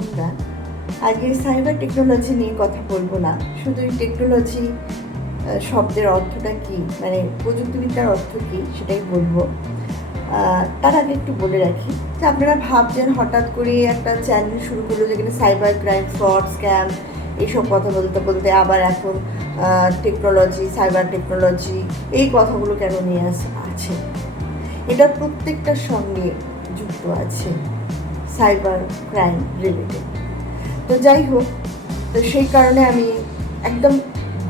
বন্ধুরা, আগে cyber technology নিয়ে কথা বলবো না। শুধু এই টেকনোলজি শব্দের অর্থটা কী, মানে প্রযুক্তিবিদ্যার অর্থ কী সেটাই বলবো। তার আগে একটু বলে রাখি যে আপনারা ভাবছেন হঠাৎ করে একটা চ্যানেল শুরু করলো যেখানে সাইবার ক্রাইম, ফ্রড, স্ক্যাম এইসব কথা বলতে বলতে আবার এখন টেকনোলজি, সাইবার টেকনোলজি এই কথাগুলো কেন নিয়ে আছে। এটা প্রত্যেকটার সঙ্গে যুক্ত আছে সাইবার ক্রাইম রিলেটেড। তো যাই হোক, তো সেই কারণে আমি একদম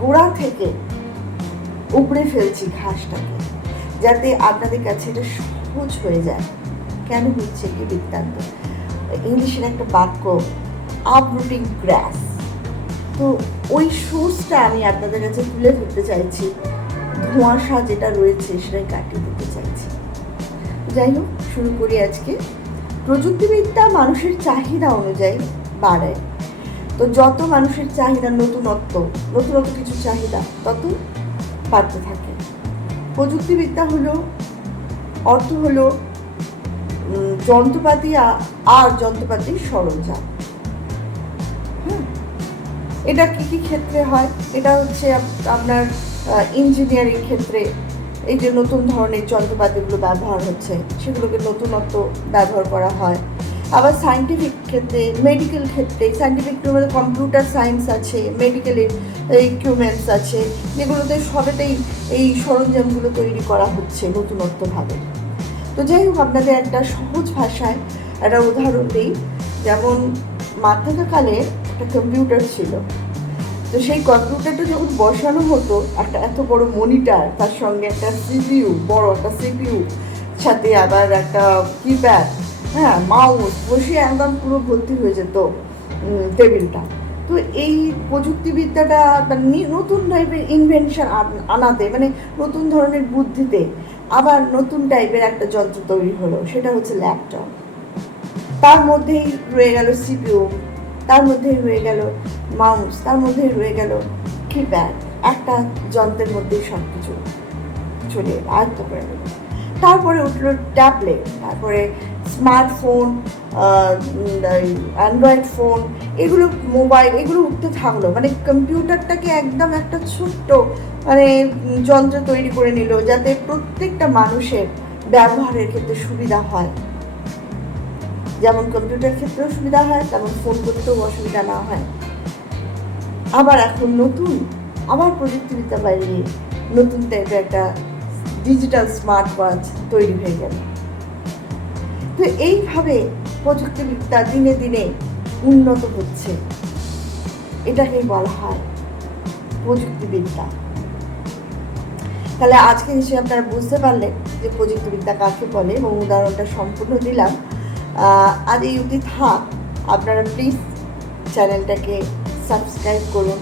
গোড়া থেকে উপড়ে ফেলছি ঘাসটাকে, যাতে আপনাদের কাছে এটা সহজ হয়ে যায়। কেন হচ্ছে কি বৃত্তান্ত, ইংলিশের একটা বাক্য আপরুটিং গ্রাস। তো ওই সোর্সটা আমি আপনাদের কাছে তুলে ধরতে চাইছি, ধোঁয়াশা যেটা রয়েছে সেটাই কাটিয়ে দিতে চাইছি। যাই হোক, শুরু করি আজকে। প্রযুক্তিবিদ্যা মানুষের চাহিদা অনুযায়ী বাড়ে। তো যত মানুষের চাহিদা, নতুনত্ব কিছু চাহিদা তত বাড়তে থাকে। প্রযুক্তিবিদ্যা অর্থ হলো যন্ত্রপাতি আর যন্ত্রপাতির সরঞ্জাম। এটা কী ক্ষেত্রে হয়? এটা হচ্ছে আপনার ইঞ্জিনিয়ারিং ক্ষেত্রে এই যে নতুন ধরনের যন্ত্রপাতিগুলো ব্যবহার হচ্ছে সেগুলোকে নতুনত্ব ব্যবহার করা হয়। আবার সায়েন্টিফিক ক্ষেত্রে, মেডিকেল ক্ষেত্রে, সায়েন্টিফিক মধ্যে কম্পিউটার সায়েন্স আছে, মেডিকেলের ইকুইপমেন্টস আছে, যেগুলোতে সবেতেই এই সরঞ্জামগুলো তৈরি করা হচ্ছে নতুনত্বভাবে। তো যাই হোক, আপনাদের একটা সহজ ভাষায় একটা উদাহরণ দিই। যেমন মাধ্যমিককালে একটা কম্পিউটার ছিল। তো সেই কম্পিউটারটা যখন বসানো হতো, একটা এত বড় মনিটর, তার সঙ্গে একটা সিপিইউ, বড় একটা সিপিইউ, সাথে আবার একটা কিপ্যাড, মাউস, বসে একদম পুরো ভর্তি হয়ে যেত টেবিলটা। তো এই প্রযুক্তিবিদ্যাটা নতুন টাইপের ইনভেনশন আনাতে, মানে নতুন ধরনের বুদ্ধিতে আবার নতুন টাইপের একটা যন্ত্র তৈরি হলো, সেটা হচ্ছে ল্যাপটপ। তার মধ্যেই রয়ে গেল সিপিইউ, তার মধ্যেই রয়ে গেল মাউস, তার মধ্যেই রয়ে গেল কিপ্যাড। একটা যন্ত্রের মধ্যেই সব কিছু চলে আয়ত্ত করে গেল। তারপরে উঠলো ট্যাবলেট, তারপরে স্মার্টফোন, অ্যান্ড্রয়েড ফোন, এগুলো মোবাইল, এগুলো উঠতে থাকলো। মানে কম্পিউটারটাকে একদম একটা ছোট্ট যন্ত্র তৈরি করে নিল, যাতে প্রত্যেকটা মানুষের ব্যবহারের ক্ষেত্রে সুবিধা হয়। যেমন কম্পিউটার ক্ষেত্রেও সুবিধা হয়, তেমন ফোন করতেও অসুবিধা না হয়। আবার এখন আবার প্রযুক্তিবিদ্যা বাড়িয়ে নতুন টাইপের একটা ডিজিটাল স্মার্ট ওয়াচ তৈরি হয়ে গেল। তো এইভাবে প্রযুক্তিবিদ্যা দিনে দিনে উন্নত হচ্ছে, এটাকেই বলা হয় প্রযুক্তিবিদ্যা। তাহলে আজকে নিশ্চয়ই আপনারা বুঝতে পারলেন যে প্রযুক্তিবিদ্যা কাকে বলে, এবং উদাহরণটা সম্পূর্ণ দিলাম। আজ এই অবধি থাক। আপনারা প্লিজ চ্যানেলটাকে সাবস্ক্রাইব করুন,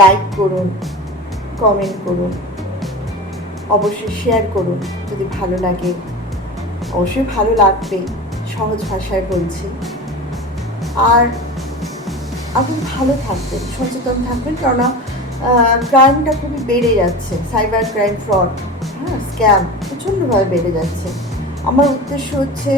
লাইক করুন, কমেন্ট করুন, অবশ্যই শেয়ার করুন যদি ভালো লাগে। অবশ্যই ভালো লাগবে, সহজ ভাষায় বলছি। আর আপনি ভালো থাকবেন, সচেতন থাকবেন, কেননা ক্রাইমটা খুবই বেড়ে যাচ্ছে। সাইবার ক্রাইম, ফ্রড, স্ক্যাম প্রচণ্ডভাবে বেড়ে যাচ্ছে। আমার উদ্দেশ্য হচ্ছে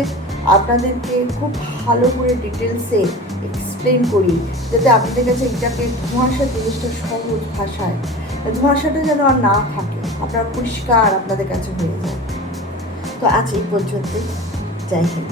আপনাদেরকে খুব ভালো করে ডিটেলসে এক্সপ্লেন করি, যাতে আপনাদের কাছে এটাকে ধোঁয়াশা জিনিসটা সহজ ভাষায়, ধোঁয়াশাটা যেন আর না থাকে, আপনারা পরিষ্কার আপনাদের কাছে হয়ে যায়। তো আজ এই পর্যন্তই। জয় হিন্দ।